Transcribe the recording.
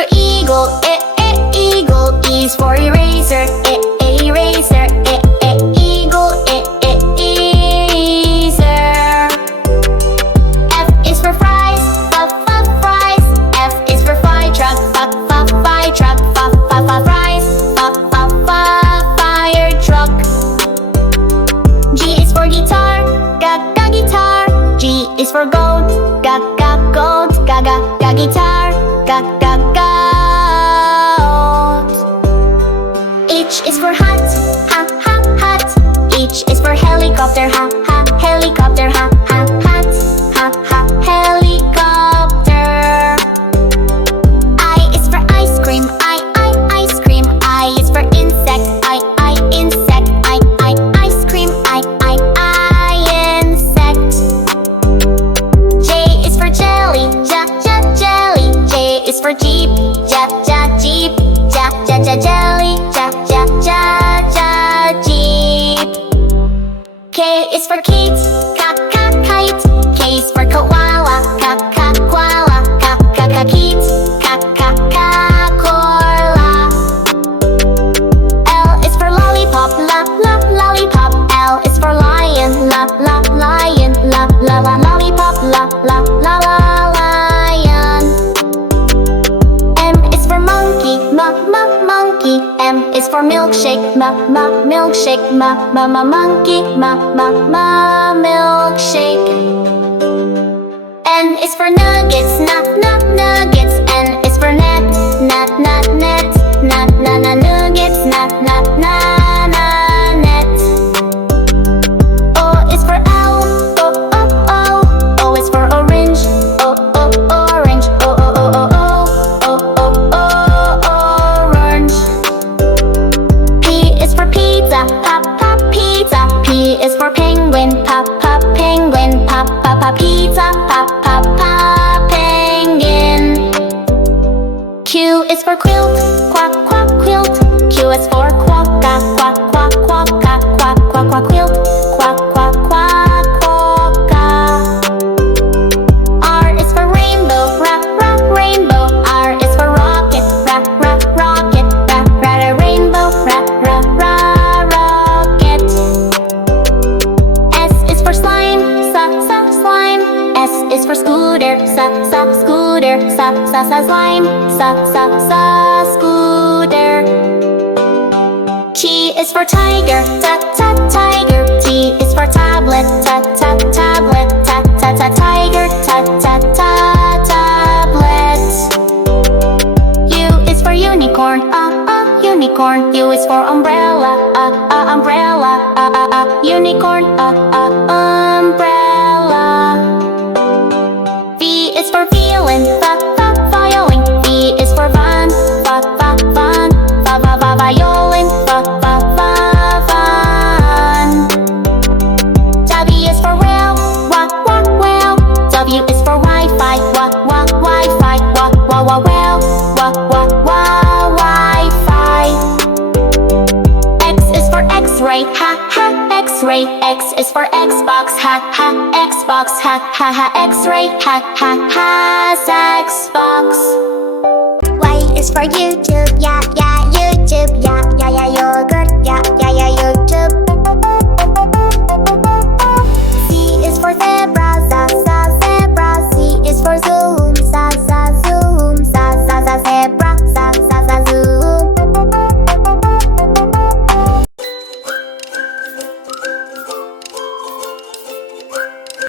for eagle, eagle. E is for eraser, eraser, eagle, eraser. F is for fries, fries. F is for fire truck, fire truck, fries, fire truck. G is for guitar, guitar. G is for goat, goat, guitar, goat. H is for hat, hat. H is for helicopter, helicopter, hat, helicopter. I is for ice cream, ice cream. I is for insect, insect. Ice cream, insect. J is for jelly, jelly. J is for jeep, jeep. Jelly, jeep. K is for kite, kite. K is for koala, koala. Kite, koala. L is for lollipop, lollipop. L is for lion, lion. Lollipop, lion. M is for monkey, monkey. M is for milkshake, milkshake. Monkey, milkshake. N is for nuggets, nuggets. N is for net, net. Nuggets, net. O is for owl, O is for orange, orange. Orange. P is for pizza, pizza. P is for penguin, penguin. Pizza, penguin. Q is for quilt, quilt. Q is for quack, quilt, quacka. R is for rainbow, rainbow. R is for rocket, rocket. Rainbow, rocket. S is for slime, slime. S is for scooter, scooter. Slime, scooter. T is for tiger, tiger. T is for tablet, tablet. Tiger, tablet. U is for unicorn, unicorn. U is for umbrella, umbrella. Unicorn, umbrella. V is for violin, violin. V is for van, van. Violin, van. W is for whale, whale. W is for Wi-Fi, Wi-Fi. Wi-Fi. X is for X-ray, X-ray. X is for Xbox, Xbox. X-ray, has Xbox. Y is for YouTube, YouTube.